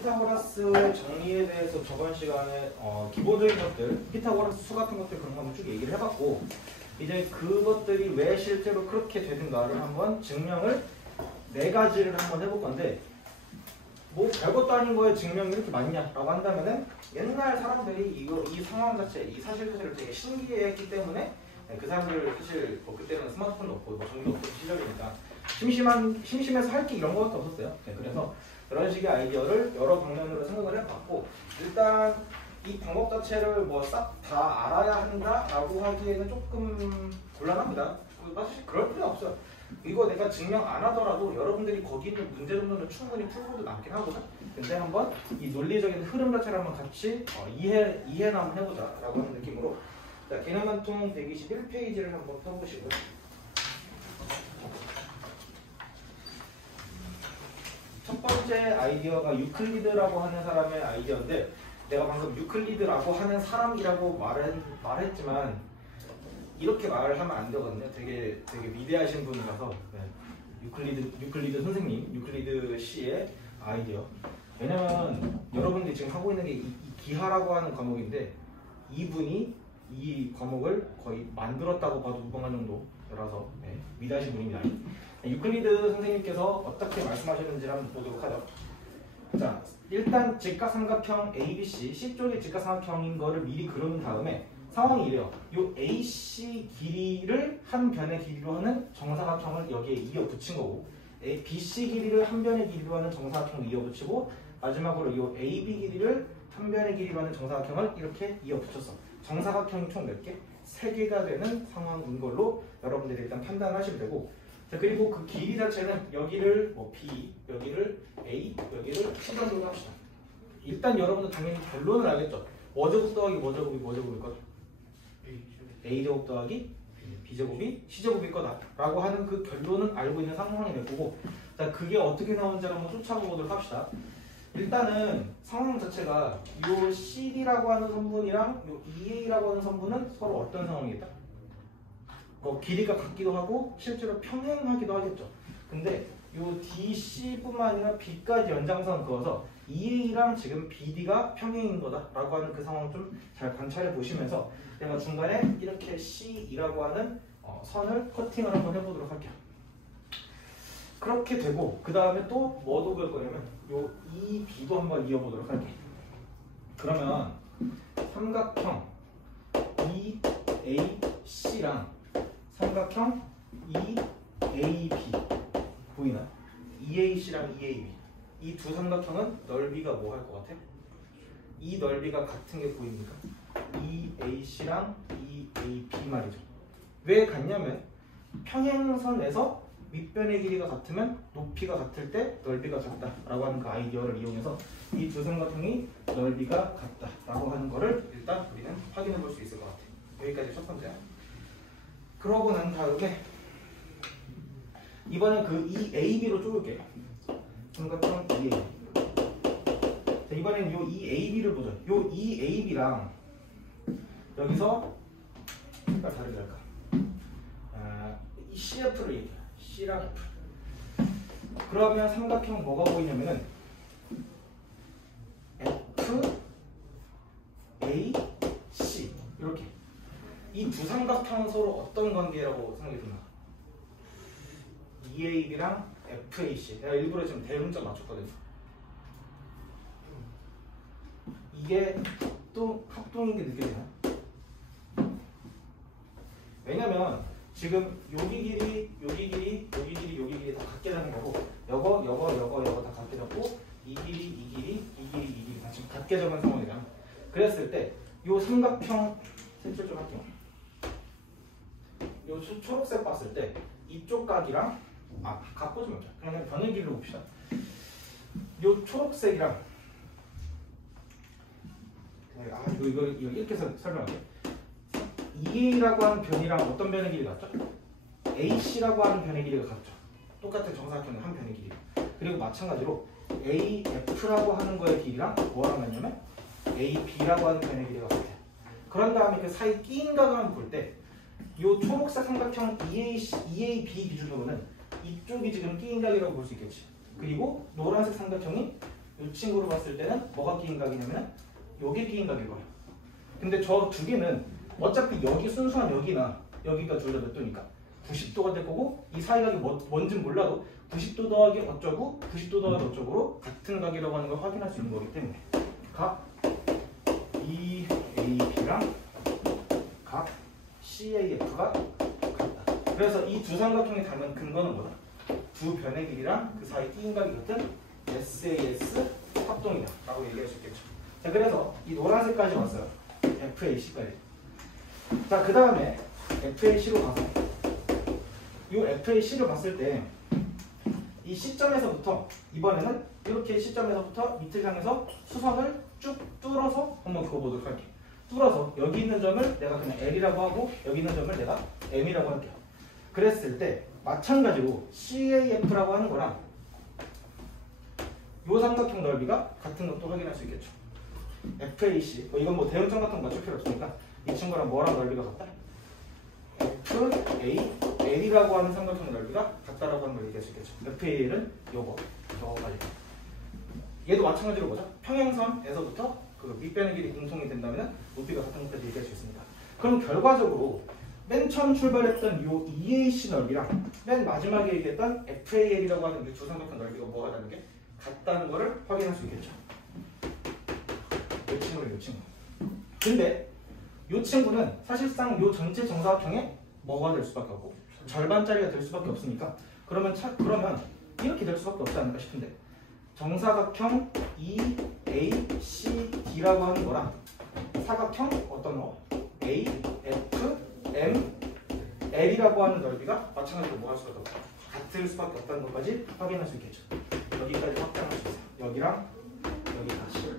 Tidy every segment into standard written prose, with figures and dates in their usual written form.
피타고라스의 정리에 대해서 저번 시간에 기본적인 것들, 피타고라스 수 같은 것들 그런 거 한번 쭉 얘기를 해봤고, 이제 그것들이 왜 실제로 그렇게 되는가를 한번 증명을 4가지를 한번 해볼 건데, 뭐 별것도 아닌 거에 증명이 이렇게 많냐라고 한다면은 옛날 사람들이 이 상황 자체, 이 사실 자체를 되게 신기해했기 때문에 그 사람들 사실 뭐 그때는 스마트폰도 없고 뭐 전기도 없고 시절이니까 심심해서 할 게 이런 것도 없었어요. 그래서 그런 식의 아이디어를 여러 방면으로 생각을 해봤고, 일단 이 방법 자체를 뭐 싹 다 알아야 한다라고 하기에는 조금 곤란합니다. 사실 그럴 필요 없어요. 이거 내가 증명 안 하더라도 여러분들이 거기 있는 문제 정도는 충분히 풀고도 남긴 하거든. 근데 한번 이 논리적인 흐름 자체를 한번 같이 이해나 한번 해보자 라고 하는 느낌으로, 자, 개념관통 121페이지를 한번 펴보시고요. 첫 번째 아이디어가 유클리드라고 하는 사람의 아이디어인데, 내가 방금 유클리드라고 하는 사람이라고 말했지만 이렇게 말을 하면 안 되거든요. 되게 위대하신 분이라서. 유클리드 선생님, 유클리드 씨의 아이디어. 왜냐면 여러분들이 지금 하고 있는 게 이 기하라고 하는 과목인데, 이분이 이 과목을 거의 만들었다고 봐도 무방할 정도라서 위대하신 분입니다. 유클리드 선생님께서 어떻게 말씀하셨는지를 한번 보도록 하죠. 자, 일단 직각삼각형 ABC, C쪽이 직각삼각형인 거를 미리 그려놓은 다음에 상황이 이래요. 요 AC 길이를 한 변의 길이로 하는 정사각형을 여기에 이어 붙인 거고, BC 길이를 한 변의 길이로 하는 정사각형을 이어 붙이고, 마지막으로 요 AB 길이를 한 변의 길이로 하는 정사각형을 이렇게 이어 붙였어. 정사각형이 총 몇 개? 3개가 되는 상황인 걸로 여러분들이 일단 판단하시면 되고, 자, 그리고 그 길이 자체는 여기를 뭐 B, 여기를 A, 여기를 C 정도로 합시다. 일단 여러분들 당연히 결론을 알겠죠? 뭐제곱 더하기 뭐제곱이 뭐제곱일 거죠? A제곱 더하기 B제곱이 C제곱일 거다 라고 하는 그 결론은 알고 있는 상황이 될 거고, 자, 그게 어떻게 나오는지 한번 쫓아보도록 합시다. 일단은 상황 자체가 요 CD라고 하는 선분이랑 요 EA라고 하는 선분은 서로 어떤 상황이겠다? 길이가 같기도 하고 실제로 평행하기도 하겠죠. 근데 요 DC뿐만 아니라 B까지 연장선 그어서 EA랑 지금 BD가 평행인 거다라고 하는 그 상황을 좀 잘 관찰해 보시면서 내가 중간에 이렇게 C이라고 하는 선을 커팅을 한번 해보도록 할게요. 그렇게 되고, 그 다음에 또 뭐도 그럴 거냐면 요 EB도 한번 이어보도록 할게요. 그러면 삼각형 EAC랑 삼각형 EAB 보이나? EAC랑 EAB 이 두 삼각형은 넓이가 뭐 할 것 같아? 이 넓이가 같은 게 보입니까? EAC랑 EAB 말이죠. 왜 같냐면 평행선에서 윗변의 길이가 같으면 높이가 같을 때 넓이가 같다라고 하는 그 아이디어를 이용해서 이 두 삼각형이 넓이가 같다라고 하는 거를 일단 우리는 확인해 볼 수 있을 것 같아요. 여기까지 첫 번째. 그러고 난 다음에 이번엔 그 EAB로 쪼을게요. 삼각형 EAB. 자, 이번엔 요 EAB를 보죠. 요 EAB랑 여기서 색깔 다르게 할까? CF를 얘기해요. C랑 F. 그러면 삼각형 뭐가 보이냐면은 F, A, C 이렇게. 이 두 삼각형은 서로 어떤 관계라고 생각이 드나? EAB랑 FAC. 내가 일부러 지금 대문자 맞췄거든요. 이게 또 합동인 게 느껴지나? 왜냐면 지금 여기 길이, 여기 길이, 여기 길이, 여기 길이 다 같게 잡는 거고, 요거 다 같게 잡고, 이 길이, 이 길이, 이 길이, 이 길이 다 지금 같게 잡은 상황이잖아. 그랬을 때 요 삼각형 색칠 좀 할게요. 요 초록색 봤을 때 이쪽 각이랑 각 보지 말자. 그냥 변의 길이로 봅시다. 요 초록색이랑 이거 이렇게 해서 설명할게요. EA라고 하는 변이랑 어떤 변의 길이 같죠? AC라고 하는 변의 길이가 같죠. 똑같은 정사각형의 한 변의 길이. 그리고 마찬가지로 AF라고 하는 거의 길이랑 뭐랑 같냐면 AB라고 하는 변의 길이가 같아요. 그런 다음에 그 사이 끼인 각을 한번 볼 때 이 초록색 삼각형 EAB 기준으로는 이쪽이 지금 끼인 각이라고 볼 수 있겠지. 그리고 노란색 삼각형이 이 친구로 봤을 때는 뭐가 끼인각이냐면 요게 끼인각일 거야. 근데 저 두 개는 어차피 여기 순수한 여기나 여기가 둘 다 몇 도니까 90도가 될 거고 이 사이각이 뭔진 몰라도 90도 더하기 어쩌고 90도 더하기 어쩌고로 같은 각이라고 하는 걸 확인할 수 있는 거기 때문에 각 EAB랑 각 CAF가 같다. 그래서 이 두 삼각형이 닮은 근거는 뭐다? 두 변의 길이랑 그 사이 끼인각이 같은 SAS 합동이다 라고 얘기할 수 있겠죠. 자, 그래서 이 노란색까지 왔어요. FAC까지. 자, 그 다음에 FAC로 가서 이 FAC를 봤을 때 이 시점에서부터 이번에는 이렇게 시점에서부터 밑을 향해서 수선을 쭉 뚫어서 한번 그어보도록 할게요. 뚫어서 여기 있는 점을 내가 그냥 L이라고 하고 여기 있는 점을 내가 M이라고 할게요. 그랬을 때 마찬가지로 CAF라고 하는 거랑 이 삼각형 넓이가 같은 것도 확인할 수 있겠죠. FAC 이건 뭐 대응점 같은 거 맞출 필요 없으니까 이 친구랑 뭐랑 넓이가 같다? FA L이라고 하는 삼각형 넓이가 같다라고 하는 걸 얘기할 수 있겠죠. FAL은 저거까지. 얘도 마찬가지로 뭐죠? 평행선에서부터 그 밑변의 길이 공통이 된다면 높이가 같은 것까지 얘기할 수 있습니다. 그럼 결과적으로 맨 처음 출발했던 요 EAC 넓이랑 맨 마지막에 얘기했던 FAL이라고 하는 이 두 삼각형 넓이가 뭐가 다른 게 같다는 거를 확인할 수 있겠죠. 이 친구는 이 친구. 근데 이 친구는 사실상 이 전체 정사각형에 뭐가 될 수밖에 없고 절반짜리가 될 수밖에 없으니까 그러면 이렇게 될 수밖에 없지 않을까 싶은데 정사각형 EACD라고 하는 거랑 사각형 어떤 거 AFM L이라고 하는 넓이가 마찬가지로 뭐 할 수밖에 없다. 같을 수밖에 없다는 것까지 확인할 수 있겠죠. 여기까지 확장할 수 있어요. 여기랑 여기까지.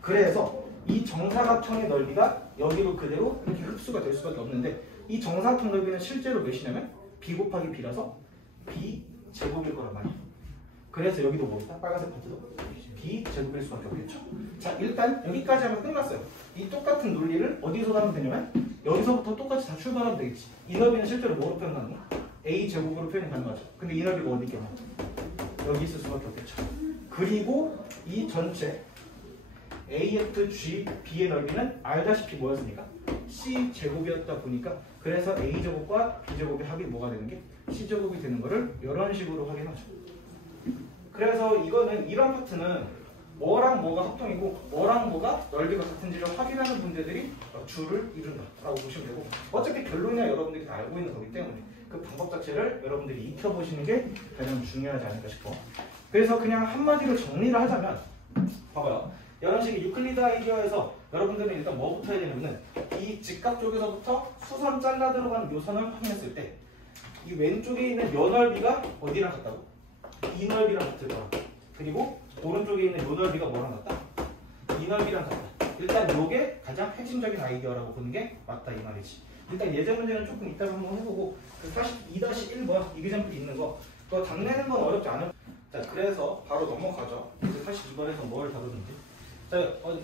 그래서 이 정사각형의 넓이가 여기로 그대로 이렇게 흡수가 될 수밖에 없는데 이 정사각형 넓이는 실제로 몇이냐면 B 곱하기 B라서 B 제곱일 거란 말이에요. 그래서 여기도 뭐 있다? 빨간색 파트도 B 제곱일 수밖에 없겠죠. 자, 일단 여기까지 하면 끝났어요. 이 똑같은 논리를 어디서 하면 되냐면 여기서부터 똑같이 다 출발하면 되겠지. 이 넓이는 실제로 뭐로 표현하는 거야? A 제곱으로 표현이 가능하죠. 근데 이 넓이가 어디 있겠냐? 여기 있을 수밖에 없겠죠. 그리고 이 전체 AFGB의 넓이는 알다시피 뭐였습니까? C제곱이었다 보니까 그래서 A제곱과 B제곱의 합이 뭐가 되는 게 C제곱이 되는 거를 이런 식으로 확인하죠. 그래서 이거는 이런 파트는 뭐랑 뭐가 합동이고 뭐랑 뭐가 넓이가 같은지를 확인하는 문제들이 주를 이룬다라고 보시면 되고 어차피 결론이야 여러분들이 다 알고 있는 거기 때문에 그 방법 자체를 여러분들이 익혀보시는 게 가장 중요하지 않을까 싶어. 그래서 그냥 한마디로 정리를 하자면 봐봐요. 이런 식의 유클리드 아이디어에서 여러분들은 일단 뭐부터 해야 되냐면은 이 직각 쪽에서부터 수선 잘라 들어가는 요 선을 확인했을 때 이 왼쪽에 있는 요 넓이가 어디랑 같다고? 이 넓이랑 같을 거야. 그리고 오른쪽에 있는 요 넓이가 뭐랑 같다? 이 넓이랑 같다. 일단 요게 가장 핵심적인 아이디어라고 보는 게 맞다 이 말이지. 일단 예제 문제는 조금 이따가 한번 해보고 그 42-1 뭐야? 이그젠플 있는 거 그거 당내는 건 어렵지 않은. 자, 그래서 바로 넘어가죠. 이제 42번에서 뭘 다루는지. 자,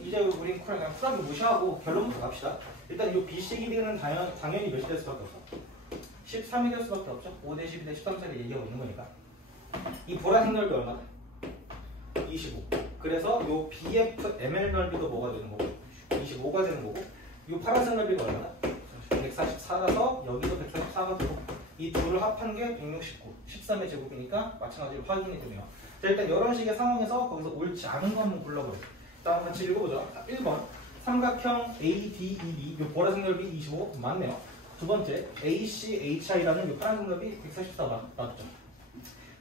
이제 우린 그냥 쿨하게 무시하고 결론부터 갑시다. 일단 이 BC 길이는 당연히 몇이 될 수밖에 없어? 13이 될 수밖에 없죠. 5대 12대 13짜리 얘기하고 있는 거니까. 이 보라색 넓이 얼마다? 25. 그래서 이 BFML 넓이도 뭐가 되는 거고? 25가 되는 거고. 이 파란색 넓이가 얼마다? 144라서 여기도 144가 되고 이 둘을 합한 게 169. 13의 제곱이니까 마찬가지로 확인이 되네요. 자, 일단 이런 식의 상황에서 거기서 옳지 않은 거 한번 골라보세요. 일단 같이 읽어보죠. 1번 삼각형 ADEB 이 보라색 넓이 25 맞네요. 두 번째 ACHI라는 이 파란색 넓이 144 맞죠.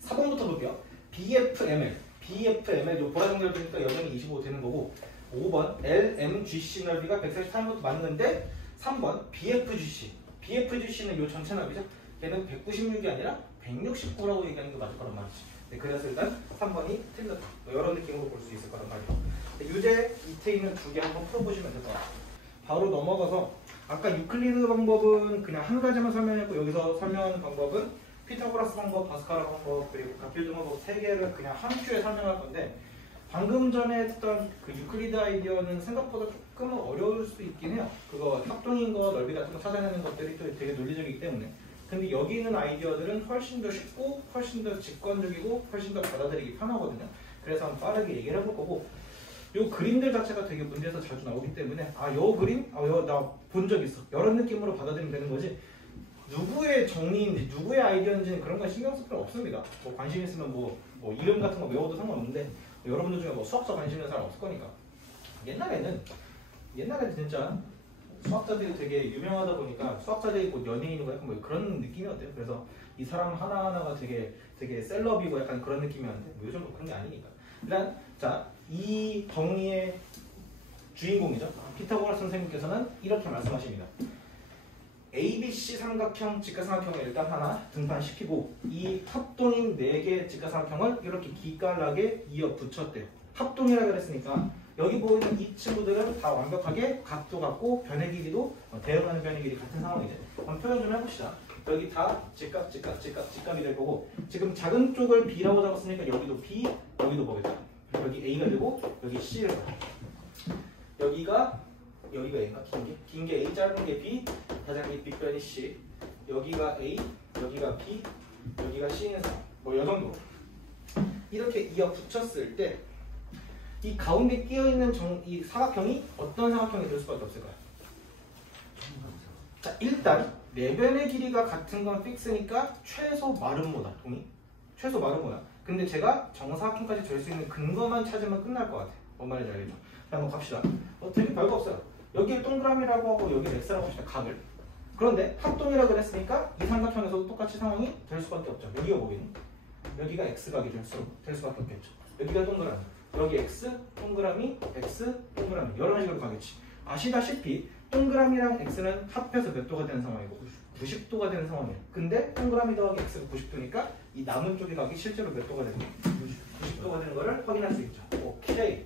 4번부터 볼게요. BFML 이 보라색 넓이니까 여전히 25 되는 거고 5번 LMGC 넓이가 143인 것도 맞는데 3번 BFGC는 이 전체 넓이죠. 얘는 196이 아니라 169라고 얘기하는 게 맞을 거란 말이지. 네, 그래서 일단 3번이 틀렸다. 이런 느낌으로 볼 수 있을 거란 말이에요. 네, 유제 밑에 있는 두 개 한번 풀어보시면 될 것 같아요. 바로 넘어가서 아까 유클리드 방법은 그냥 한 가지만 설명했고 여기서 설명하는 방법은 피타고라스 방법, 바스카라 방법, 그리고 갓필드 방법 세 개를 그냥 한 큐에 설명할 건데 방금 전에 했던 그 유클리드 아이디어는 생각보다 조금은 어려울 수 있긴 해요. 그거 합동인 거, 넓이 같은 거 찾아내는 것들이 또 되게 논리적이기 때문에. 근데 여기 있는 아이디어들은 훨씬 더 쉽고 훨씬 더 직관적이고 훨씬 더 받아들이기 편하거든요. 그래서 한번 빠르게 얘기를 해볼 거고 요 그림들 자체가 되게 문제에서 자주 나오기 때문에 요 그림? 요 나 본 적 있어. 이런 느낌으로 받아들이면 되는 거지 누구의 정리인지 누구의 아이디어인지는 그런 건 신경 쓸 필요 없습니다. 뭐 관심 있으면 뭐 이름 같은 거 외워도 상관없는데 뭐 여러분들 중에 뭐 수학자 관심 있는 사람 없을 거니까 옛날에는 진짜 수학자들이 되게 유명하다 보니까 수학자들이 뭐 연예인이고 약간 뭐 그런 느낌이었대요. 그래서 이 사람 하나하나가 되게 셀럽이고 약간 그런 느낌이었는데 뭐 요즘은 그런 게 아니니까. 일단 자, 이 정리의 주인공이죠. 피타고라스 선생님께서는 이렇게 말씀하십니다. ABC 삼각형, 직각삼각형을 일단 하나 등판시키고 이 합동인 4개의 직각삼각형을 이렇게 기깔나게 이어 붙였대요. 합동이라고 그랬으니까 여기 보이는 이 친구들은 다 완벽하게 각도 같고 변의 길이도 대응하는 변의 길이 같은 상황이죠. 한번 표현 좀 해봅시다. 여기 다 직각이 될 거고 지금 작은 쪽을 B라고 잡았으니까 여기도 B, 여기도 뭐겠죠? 여기 A가 되고 여기 C를 여기가 A인가? 긴 게 A, 짧은 게 B, 가장 긴 빗변이 C. 여기가 A, 여기가 B, 여기가 C인 상황. 뭐 이 정도. 이렇게 이어 붙였을 때 이 가운데 끼어있는 이 사각형이 어떤 사각형이 될 수밖에 없을까요? 자, 일단 내변의 길이가 같은 건 픽스니까 최소 마름모다. 동의? 최소 마름모다. 근데 제가 정사각형까지 될 수 있는 근거만 찾으면 끝날 것 같아요. 뭔 말인지 알겠죠? 자, 한번 갑시다. 되게 별거 없어요. 여기를 동그라미라고 하고 여기를 X라고 합시다. 각을. 그런데 합동이라고 그랬으니까 이 삼각형에서도 똑같이 상황이 될 수밖에 없죠. 여기가 뭐겠니? 여기가 X각이 될 수밖에 없겠죠. 여기가 동그라미. 여기 X, 동그라미, X, 동그라미. 이런 식으로 가겠지. 아시다시피 동그라미랑 X는 합해서 몇 도가 되는 상황이고 90도가 되는 상황이에요. 근데 동그라미 더하기 X가 90도니까 이 남은 쪽의 각이 실제로 몇 도가 되는 거예요? 90도가 되는 거를 확인할 수 있죠. 오케이.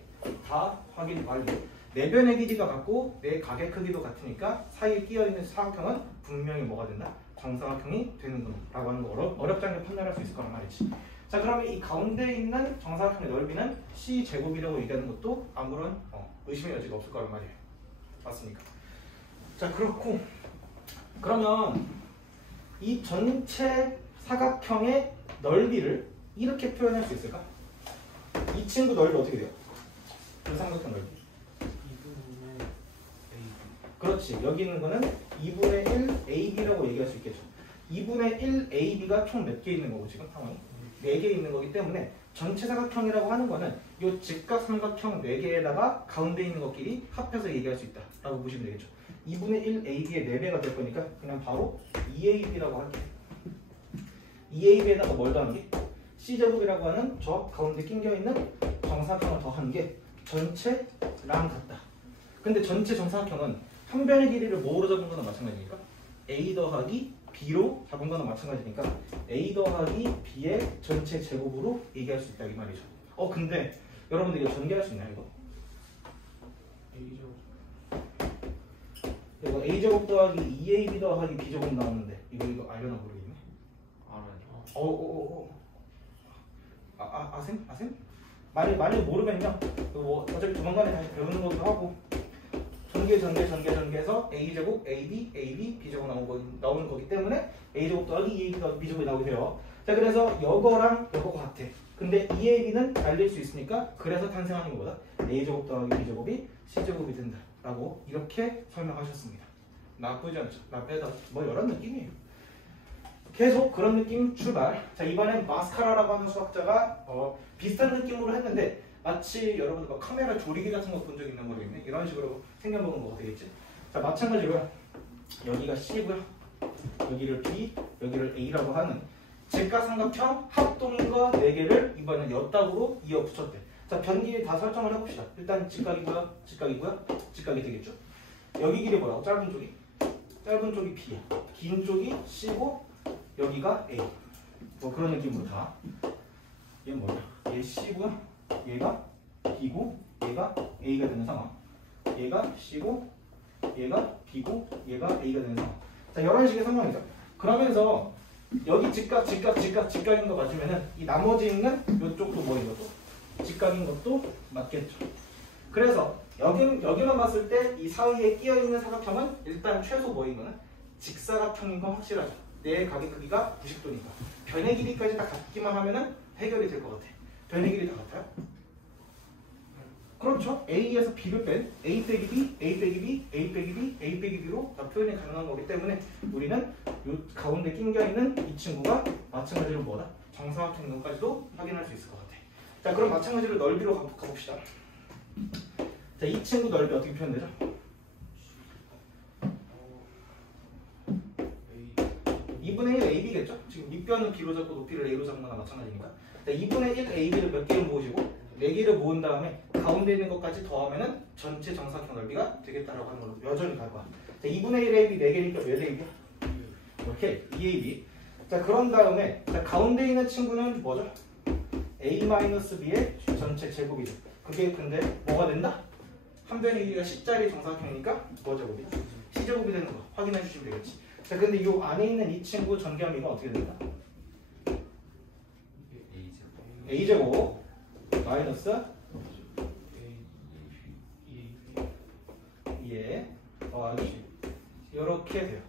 다 확인 완료. 내변의 길이가 같고 내 각의 크기도 같으니까 사이에 끼어있는 사각형은 분명히 뭐가 된다? 정사각형이 되는구나 라고 하는 거 어렵지 않게 판단할 수 있을 거란 말이지. 자, 그러면 이 가운데 있는 정사각형의 넓이는 C제곱이라고 얘기하는 것도 아무런 의심의 여지가 없을 거란 말이에요. 맞습니까? 자, 그렇고 그러면 이 전체 사각형의 넓이를 이렇게 표현할 수 있을까? 이 친구 넓이 어떻게 돼요? 그 삼각형 넓이. 2분의 AB. 그렇지. 여기 있는 거는 2분의 1 AB라고 얘기할 수 있겠죠. 2분의 1 AB가 총 몇 개 있는 거고 지금 상황이? 4개 있는 거기 때문에 전체 사각형이라고 하는 거는 이 직각 삼각형 4개에다가 가운데 있는 것끼리 합해서 얘기할 수 있다 라고 보시면 되겠죠. 2분의 1 AB의 4배가 될 거니까 그냥 바로 2AB라고 할게요. 2AB에다가 뭘 더하는 게? C제곱이라고 하는 저 가운데 낑겨있는 정사각형을 더하는 게 전체랑 같다. 근데 전체 정사각형은 한 변의 길이를 뭐로 잡은 거나 마찬가지니까 A 더하기 B로 잡은 거나 마찬가지니까 A 더하기 B의 전체 제곱으로 얘기할 수 있다 이 말이죠. 근데 여러분들 이거 전개할 수 있나요 이거? 이거 A제곱 더하기 2AB 더하기 B제곱 나오는데 이거 알려나 모르겠네. 알아요. 아셈? 만약에 모르면요 뭐 어차피 조만간에 다시 배우는 거기도 하고 전개해서 A제곱, AB, B제곱 나오는 거기 때문에 A제곱 더하기 2AB 더하기 B제곱이 나오게 돼요. 자, 그래서 이거랑 이거가 같아. 근데 2AB는 날릴 수 있으니까 그래서 탄생하는 것보다 A제곱 더하기 B제곱이 C제곱이 된다 라고 이렇게 설명하셨습니다. 나쁘지 않죠? 나쁘다 뭐 이런 느낌이에요. 계속 그런 느낌 출발. 자, 이번엔 마스카라라고 하는 수학자가 비슷한 느낌으로 했는데 마치 여러분들 막 카메라 조리개 같은 거 본 적 있는 모르겠네. 이런 식으로 생겨보는 거가 되겠지. 자, 마찬가지로 여기가 C고요. 여기를 B, 여기를 A라고 하는 직각삼각형 합동인 거 4개를 이번엔 엿답으로 이어 붙였대. 자, 변기 다 설정을 해봅시다. 일단 직각이 되겠죠. 여기 길이 뭐라고? 짧은 쪽이 B야. 긴 쪽이 C고 여기가 A. 뭐 그런 느낌으로 다. 얘는 뭐야? 얘 C고요. 얘가 B고 얘가 A가 되는 상황. 얘가 C고 얘가 B고 얘가 A가 되는 상황. 자, 이런 식의 상황이죠. 그러면서 여기 직각인 거 맞으면은 이 나머지 있는 이쪽도 뭐인 것도 직각인 것도 맞겠죠. 그래서 여기만 봤을 때 이 사이에 끼어 있는 사각형은 일단 최소 뭐인 거는 직사각형인 건 확실하죠. 내 각의 크기가 90도니까 변의 길이까지 다 같기만 하면은 해결이 될 것 같아. 변의 길이 다 같아요? 그렇죠. A에서 B를 뺀 A 빼기 B, A 빼기 B, A 빼기 B, A 빼기 B로 다 표현이 가능한 거기 때문에 우리는 요 가운데 낑겨있는 이 친구가 마찬가지로 뭐다? 정사각형까지도 확인할 수 있을 것 같아. 자, 그럼 마찬가지로 넓이로 가봅시다. 자, 이 친구 넓이 어떻게 표현되죠? A 2분의 1 AB겠죠? 지금 밑변은 B로 잡고 높이를 A로 잡는 거나 마찬가지니까. 자, 2분의 1 AB를 몇 개를 모으시고 4개를 모은 다음에 가운데 있는 것까지 더하면은 전체 정사각형 넓이가 되겠다라고 하는 걸로 여전히 갈 거야. 자, 2분의 1 AB 4개니까 몇 AB야? 오케이, 2AB. 자, 그런 다음에 자, 가운데 있는 친구는 뭐죠? A-B의 전체 제곱이죠. 그게 근데 뭐가 된다? 한 변의 길이가 10짜리 정사각형이니까 뭐 제곱이죠? C제곱이 되는 거 확인해 주시면 되겠지. 자, 근데 이 안에 있는 이 친구 전개함이가 어떻게 된다? A제곱 마이너스 더하기 이렇게 돼요.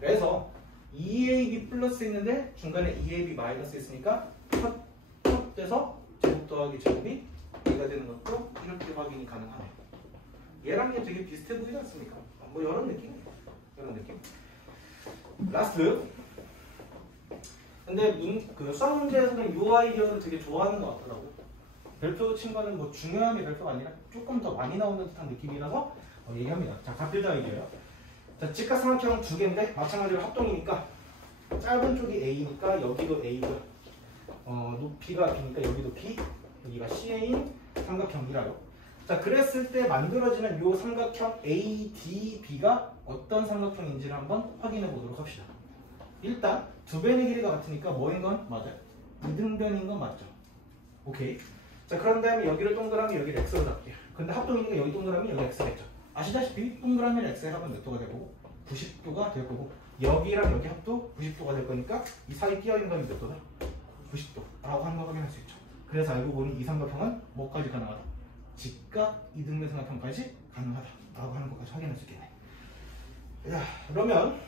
그래서 2AB 플러스 있는데 중간에 2AB 마이너스 있으니까 컷 돼서 제곱 더하기 제곱이 A가 되는 것도 이렇게 확인이 가능하네요. 얘랑 얘 되게 비슷해 보이지 않습니까? 뭐 이런 느낌이에요. 이런 느낌. 라스트. 근데 그 수학 문제에서는 이 아이디어를 되게 좋아하는 것 같더라고. 별표 친 거는 뭐 중요함이 별표가 아니라 조금 더 많이 나오는 듯한 느낌이라서 얘기합니다. 자, 값들자 아이디어요. 자, 직각삼각형 두 개인데 마찬가지로 합동이니까 짧은 쪽이 A니까 여기도 A고요. 높이가 B니까 여기도 B, 여기가 C인 삼각형이라요. 자, 그랬을 때 만들어지는 이 삼각형 ADB가 어떤 삼각형인지를 한번 확인해 보도록 합시다. 일단 두 변의 길이가 같으니까 뭐인 건 맞아요? 이등변인 건 맞죠? 오케이. 자, 그런 다음에 여기를 동그라미 여기를 x로 잡게요. 근데 합동이니까 여기 동그라미 여기 x겠죠. 아시다시피 동그라미를 x에 하면 몇 도가 될 거고 90도가 될 거고 여기랑 여기 합도 90도가 될 거니까 이 사이 끼어있는 건 몇 도다? 90도라고 하는 걸 확인할 수 있죠. 그래서 알고 보니 이 삼각형은 뭐까지 가능하다? 직각 이등변 삼각형까지 가능하다라고 하는 것까지 확인할 수 있겠네. 자, 그러면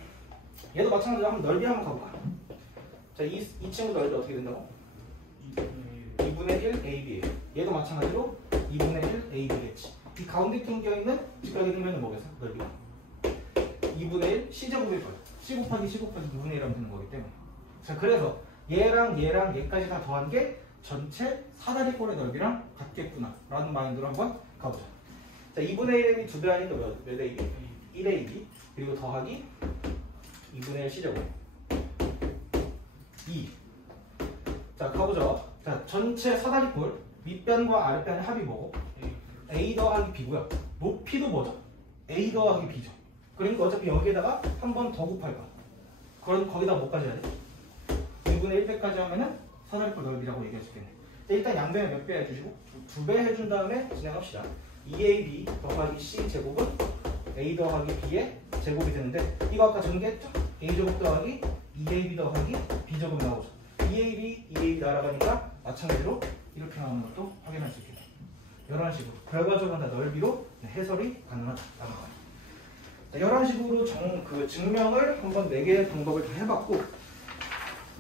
얘도 마찬가지로 한번 넓이 한번 가볼까? 자, 이 친구 넓이 어떻게 된다고? 2분의 1 AB예요. 얘도 마찬가지로 2분의 1 AB겠지. 이 가운데 낑겨있는 직각의 등변은 뭐겠어? 넓이가 2분의 1 C제곱일 거예요. C 곱하기 C 곱하기 2분의 1 하면 되는 거기 때문에. 자, 그래서 얘랑 얘까지 다 더한 게 전체 사다리꼴의 넓이랑 같겠구나 라는 마인드로 한번 가보자. 자, 2분의 1이 2배 하니까 몇 AB? 1 AB 그리고 더하기 2분의 1 C제곱 2. 자, 가보죠. 자, 전체 사다리꼴 밑변과 아랫변의 합이 뭐고? A 더하기 B고요. 높이도 뭐죠? A 더하기 B죠. 그러니까 어차피 여기에다가 한 번 더 곱할 거야. 그럼 거기다 뭐까지 해야 돼? 2분의 1배까지 하면은 사다리꼴 넓이라고 얘기할 수 있겠네. 자, 일단 양변을 몇 배 해주시고 2배 해준 다음에 진행합시다. 2AB 더하기 C 제곱은 A 더하기 B의 제곱이 되는데 이거 아까 전개했죠? A제곱 더하기 2AB 더하기 B제곱 나오죠. 2AB 날아가니까 마찬가지로 이렇게 나오는 것도 확인할 수 있겠네요. 이런 식으로 결과적으로 다 넓이로 해설이 가능하다는 거예요. 자, 이런 식으로 증명을 한번 4개의 방법을 다 해봤고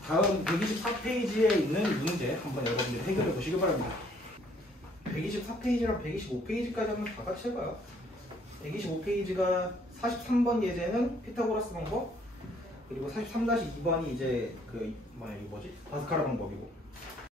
다음 124페이지에 있는 문제 한번 여러분들이 해결해 보시기 바랍니다. 124페이지랑 125페이지까지 한번 다 같이 해봐요. 125페이지가 43번 예제는 피타고라스 방법 그리고 43-2번이 이제 그 뭐지? 바스카라 방법이고